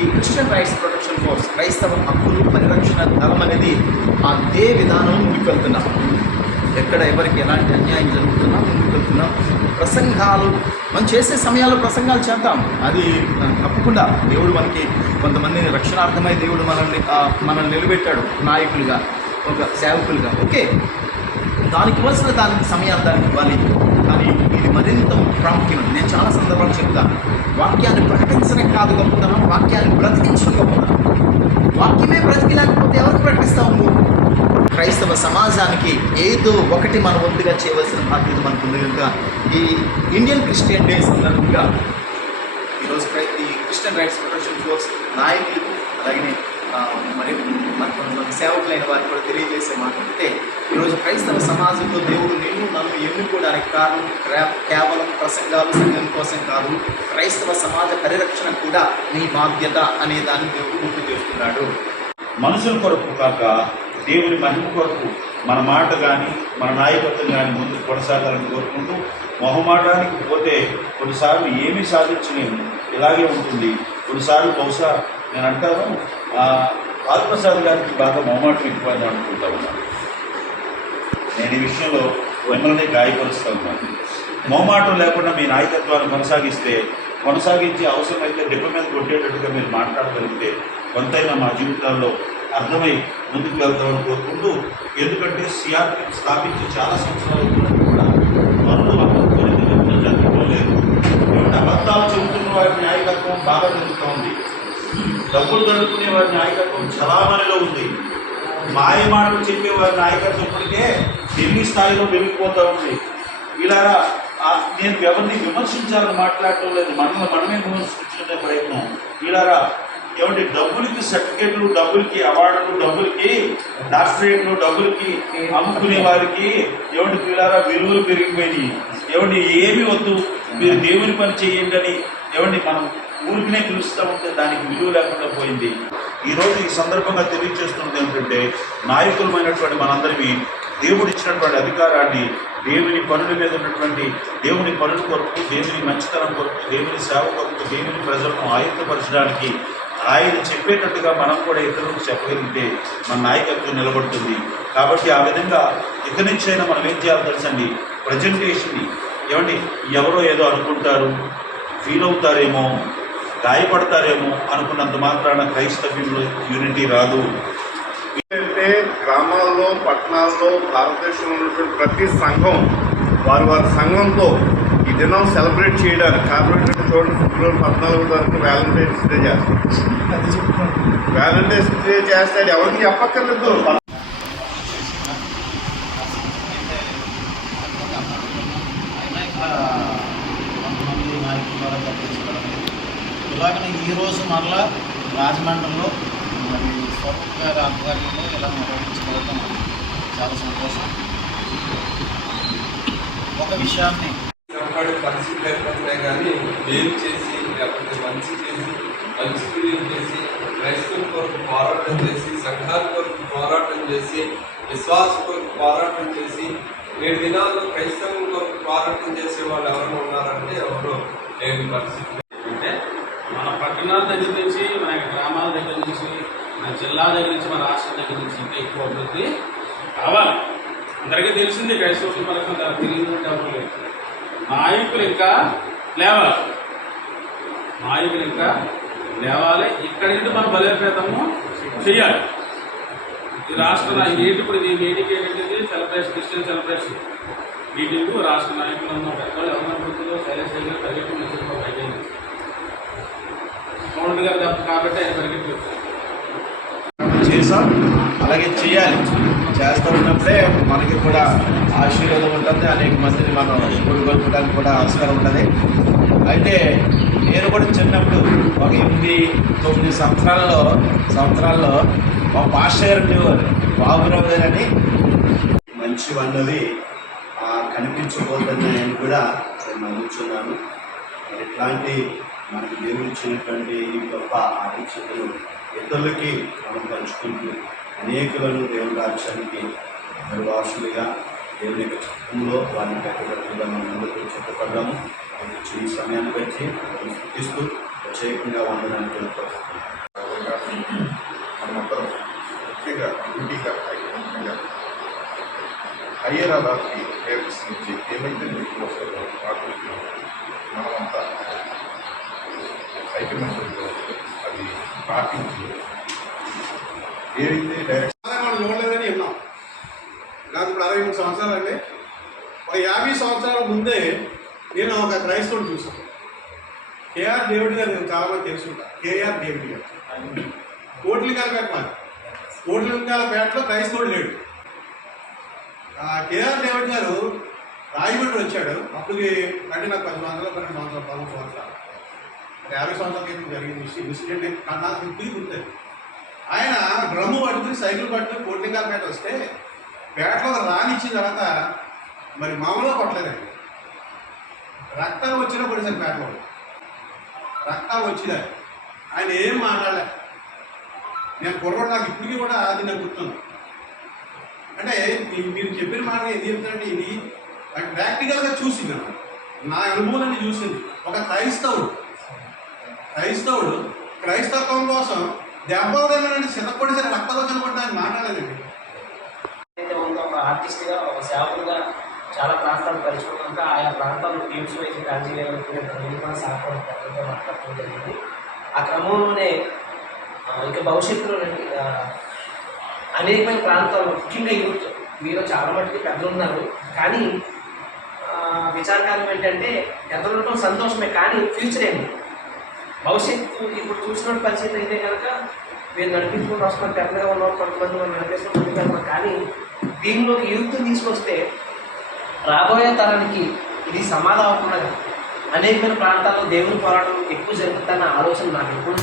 ఈ Christian rights protection force, క్రైస్తవ హక్కులు పరిరక్షణ దళం అనేది అదే విధానం ముందుకు వెళ్తున్నాం. ఎక్కడ ఎవరికి ఎలాంటి అన్యాయం జరుగుతున్నా ముందుకు వెళ్తున్నాం. ప్రసంగాలు మనం చేసే సమయాల్లో ప్రసంగాలు చేద్దాం. అది తప్పకుండా దేవుడు మనకి కొంతమందిని రక్షణార్థమై దేవుడు మనల్ని నిలబెట్టాడు, నాయకులుగా, ఒక సేవకులుగా. ఓకే, దానికి ఇవ్వాల్సిన దానికి సమయాన్ని దానికి ఇవ్వాలి. కానీ ఇది మరింత ప్రాముఖ్యమైనది. నేను చాలా సందర్భాలు చెప్తాను, వాక్యాన్ని ప్రకటించడం కాదు గొప్పదనం, వాక్యాన్ని బ్రతికించడం గొప్పదనం. వాక్యమే బ్రతికిలేకపోతే ఎవరికి ప్రకటిస్తావు నువ్వు? క్రైస్తవ సమాజానికి ఏదో ఒకటి మన వంతుగా చేయవలసిన బాధ్యత మనకు ఉంది. కనుక ఈ ఇండియన్ క్రిస్టియన్ డే సందర్భంగా ఈరోజు ఈ క్రిస్టియన్ రైట్స్ ప్రొటెక్షన్ ఫోర్స్ నాయకులకు, అలాగే మరి కొంతమంది సేవకులైన వారికి కూడా తెలియజేసే మాట అంటే, ఈరోజు క్రైస్తవ సమాజంలో దేవుడు నన్ను ఎన్నుకోవడానికి కారణం కేవలం ప్రసంగాలు సంఘం కోసం కాదు, క్రైస్తవ సమాజ పరిరక్షణ కూడా నీ బాధ్యత అనే దాన్ని దేవుడు గుర్తు చేస్తున్నాడు. మనుషుల కొరకు కాక దేవుని మహిమ కొరకు మన మాట కానీ మన నాయకత్వం కానీ ముందుకు కొనసాగాలని కోరుకుంటూ, మొహమాటానికి పోతే కొన్నిసార్లు ఏమీ సాధించలేము, ఇలాగే ఉంటుంది. కొన్నిసార్లు బహుశా నేను అంటాను, ఆత్మసాద్ గారికి బాగా మొహమాటం ఎక్కువని అనుకుంటా ఉన్నాను. నేను ఈ విషయంలో మిమ్మల్ని గాయపరుస్తూ ఉన్నాను. మొహమాటం లేకుండా మీ నాయకత్వాన్ని కొనసాగించి అవసరమైతే దెబ్బ మీద కొట్టేటట్టుగా మీరు మాట్లాడగలిగితే కొంతైనా మా జీవితాల్లో అర్థమై ముందుకు వెళ్తామని కోరుకుంటూ, ఎందుకంటే సిఆర్పి స్థాపించి చాలా సంవత్సరాలు కూడా పనులు జరగడం లేదు. అబద్ధాలు చెబుతున్న వారి నాయకత్వం బాగా జరుగుతూ ఉంది. డబ్బులు దొరుకునే వారి నాయకత్వం చలామణిలో ఉంది. మాయ మాటలు చెప్పే వారి నాయకత్వం ఇప్పటికే ఢిల్లీ స్థాయిలో పెరిగిపోతూ ఉంది. ఇలా నేను ఎవరిని విమర్శించాలని మాట్లాడటం లేదు, మనమే విమర్శించుకునే ప్రయత్నం. ఇలా ఏమంటే డబ్బులకి సర్టిఫికేట్లు, డబ్బులకి అవార్డులు, డబ్బులకి డాక్టరేట్లు, డబ్బులకి అమ్ముకునే వారికి ఏమంటే పిల్లారా విలువలు పెరిగిపోయినాయి. ఏమంటే ఏమి వద్దు, మీరు దేవుని పని చేయండి అని ఏమండి మనం ఊరికినే పిలుస్తూ ఉంటే దానికి విలువ లేకుండా పోయింది. ఈరోజు ఈ సందర్భంగా తెలియజేస్తున్నది ఏమిటంటే, నాయకులమైనటువంటి మనందరికీ దేవుడు ఇచ్చినటువంటి అధికారాన్ని దేవుని పనుల మీద ఉన్నటువంటి దేవుని పనుల కొరకు, దేవుని మంచితనం కొరకు, దేవుని సేవ కొరకు, దేవుని ప్రజలను ఆయుధపరచడానికి ఆయన చెప్పేటట్టుగా మనం కూడా ఇతరులకు చెప్పగలిగితే మన నాయకత్వం నిలబడుతుంది. కాబట్టి ఆ విధంగా ఇక నుంచైనా మనం ఏం చేయాలో తెలుసండి, ప్రజెంటేషన్ని ఏమండి ఎవరో ఏదో అనుకుంటారు, ఫీల్ అవుతారేమో, గాయపడతారేమో అనుకున్నంత మాత్రాన క్రైస్తవ్యంలో యూనిటీ రాదు. అంటే గ్రామాల్లో, పట్టణాల్లో, భారతదేశంలో ఉన్నటువంటి ప్రతి సంఘం వారి సంఘంతో ఈ దినం సెలబ్రేట్ చేయడానికి కార్పొరేట్ చూడండి, ఫిబ్రవరి 14 వరకు వ్యాలంటైన్స్ డే చేస్తారు. వ్యాలంటైన్స్ డే చేస్తే ఎవరికి చెప్పక్కర్లేదు. ఇలాగనే ఈరోజు మరలా రాజమండ్రిలో మరి స్వరూప్ గారి ఆధ్వర్యంలో ఇలా నిర్వహించగలుగుతాం. చాలా సంతోషం. ఒక విషయాన్ని పరిస్థితి లేకపోతే కానీ మేలు చేసి, లేకపోతే మంచి చేసి, మంచి క్రియలు చేసి, క్రైస్తవుల కొరకు పోరాటం చేసి, సంఘాల కొరకు పోరాటం చేసి, విశ్వాసం కొరకు పోరాటం చేసి, 7 దినాల్లో క్రైస్తవం కొరకు పోరాటం చేసే వాళ్ళు ఎవరైనా ఉన్నారంటే ఎవరో లేని పరిస్థితి. అంటే మన పట్టణాల దగ్గర నుంచి, మన గ్రామాల దగ్గర నుంచి, మన జిల్లా దగ్గర నుంచి, మన రాష్ట్రం దగ్గర నుంచి ఇంకా ఎక్కువ అభివృద్ధి కావాలి. అందరికీ తెలిసింది క్రైస్తవుల పథకం తెలియదు ఎవరు లేదు. నాయకులు ఇంకా లేవాలి. ఇక్కడి నుండి మనం బలోపేతము చేయాలి. ఈ రాష్ట్ర ఇప్పుడు ఈ మీటింగ్ ఏంటంటే సెలబ్రేషన్, క్రిస్టియన్ సెలబ్రేషన్ మీటింగ్. రాష్ట్ర నాయకులు ఉన్న పెద్దవాళ్ళు ఎవరి వృత్తిలో శైలేష్ గారు పరిగెత్తి మౌంట్ గారు తప్ప కాబట్టి ఆయన పరిగెత్తి చేసాం, అలాగే చేయాలి. చేస్తూ ఉన్నప్పుడే మనకి కూడా ఆశీర్వాదం ఉంటుంది, అనేక మందిని మనం కొనుగొల్పడానికి కూడా అవసరం ఉంటుంది. అయితే నేను కూడా చిన్నప్పుడు ఒక 8-9 సంవత్సరాల్లో మా పాస్టర్ గారు ఉండేవారు, బాబురావు గారు అని. మంచివన్నవి కనిపించబోతున్నాయని కూడా నేను నమ్ముతున్నాను. ఇట్లాంటి మనకి దేవుడిచ్చినటువంటి గొప్ప ఆలోచనలు ఇతరులకి మనం పంచుకుంటూ అనేకులను దేవుని రాజ్యానికి నిర్వాసులుగా దేవుని చిత్తంలో వారిని పెట్టగట్టుగా మనం ముందుకు చెప్పబడ్డాము. ఈ సమయాన్ని బట్టి స్థుతిస్తూ ప్రత్యేకంగా వందనాన్ని తెలియపరుస్తున్నాం. మనమందరం ముఖ్యంగా డ్యూటీగా ముఖ్యంగా హయ్యర్ అథారిటీ కేర్స్ నుంచి ఏమైతే మీకు వస్తుందో వాటికి మనమంతా ఐక్యమత్యంతో అది పాటించి ఏదైతే డైరెక్ట్ మనం చూడలేదని విన్నాం. నాకు ఇప్పుడు 63 సంవత్సరాలు అంటే ఒక 50 సంవత్సరాల ముందే నేను ఒక క్రైస్తవుని చూసాను. కేఆర్ డేవిడ్ గారు నేను చాలామంది తెలుసుకుంటాను. కేఆర్ డేవిడ్ గారు కోట్లింగాలపేట మాది. కోట్లింగాలపేటలో క్రైస్తవుడు లేడు. కేఆర్ డేవిడ్ గారు రాయమండ్రి వచ్చాడు. అప్పటికి అంటే నాకు 10 సంవత్సరాలు 12 సంవత్సరాలు 13 సంవత్సరాలు 50 సంవత్సరాల క్రితం జరిగింది ఇన్సిడెంట్ నాకు ఇంటికి గుర్తుంది. ఆయన డ్రమ్ము పట్టుకుని సైకిల్ పట్టుకుని కోట్లింగాలపేట వస్తే పేటలో రానిచ్చిన తర్వాత మరి మామూలుగా కొట్టలేదండి. రక్తాలు వచ్చినా పడేసారు పేటలో. రక్తాలు వచ్చినాయి. ఆయన ఏం మాట్లాడలే. నేను కుర్రోడు నాకు ఇప్పటికీ కూడా అది నాకు గుర్తుంది. అంటే మీరు చెప్పిన మాట ఏం చెప్తారంటే ఇది ప్రాక్టికల్గా చూసింది అన్నమాట. నా అనుభవాన్ని చూసింది. ఒక క్రైస్తవుడు క్రైస్తవం కోసం దెబ్బలు చిన్నప్పటి సరే రక్తాలు వచ్చినప్పుడు ఆయన మాట్లాడలేదండి. అయితే ఉందో ఒక ఆర్టిస్ట్గా ఒక సేవకులుగా చాలా ప్రాంతాలు పరిచుకున్నాక ఆయా ప్రాంతాల్లో టీమ్స్ వైపు కూడా సహకారంతో మాట్లాడటం జరిగింది. ఆ క్రమంలోనే ఇంకా భవిష్యత్తులో అనేకమైన ప్రాంతాల్లో ముఖ్యంగా యూత్ మీలో చాలా మటుకు పెద్దలు ఉన్నారు. కానీ విచారకరం ఏంటంటే పెద్దలు ఉండటం సంతోషమే, కానీ ఫ్యూచర్ ఏంటి, భవిష్యత్తు ఇప్పుడు చూసిన పరిస్థితి అయితే కనుక మీరు నడిపించుకుంటూ వస్తున్నారు. పెద్దగా ఉన్న కొంతమంది మనం నడిపిస్తున్నాం. కానీ దీనిలోకి యూత్ తీసుకొస్తే రాబోయే తరానికి ఇది సమాధానం అనేకమైన ప్రాంతాల్లో దేవుని పోరాటం ఎక్కువ జరుగుతుందన్న ఆలోచన నాకు ఎప్పుడు